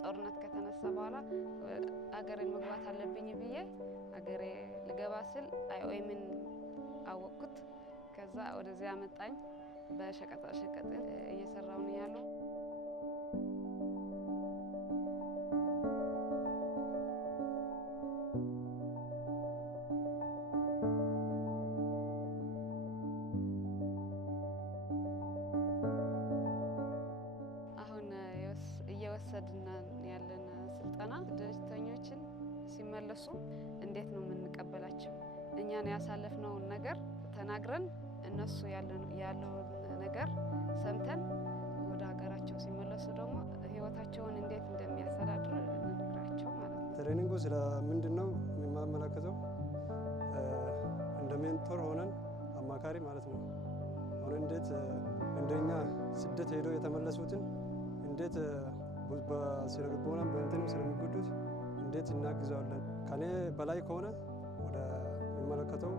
ጦርነት ከተነሳ በኋላ አገሬን መግባት አለብኝ ብዬ አገሬ ልገባ ስል አይኦኤምን አወቅኩት። ከዛ ወደዚያ አመጣኝ። በሸቀጣ ሸቀጥ እየሰራው ነው ያለው። እየወሰድን ያለን ስልጠና ድርጅተኞችን ሲመለሱ እንዴት ነው የምንቀበላቸው? እኛን ያሳለፍነው ነገር ተናግረን እነሱ ያለው ነገር ሰምተን ወደ ሀገራቸው ሲመለሱ ደግሞ ህይወታቸውን እንዴት እንደሚያስተዳድሩ እንነግራቸው ማለት ነው። ትሬኒንጉ ስለ ምንድነው የሚያመለክተው? እንደ ሜንቶር ሆነን አማካሪ ማለት ነው። አሁን እንዴት እንደኛ ስደት ሄደው የተመለሱትን እንዴት በስነልቦና በእንትንም ስለሚጎዱት እንዴት እናግዛለን? ከኔ በላይ ከሆነ ወደ የሚመለከተው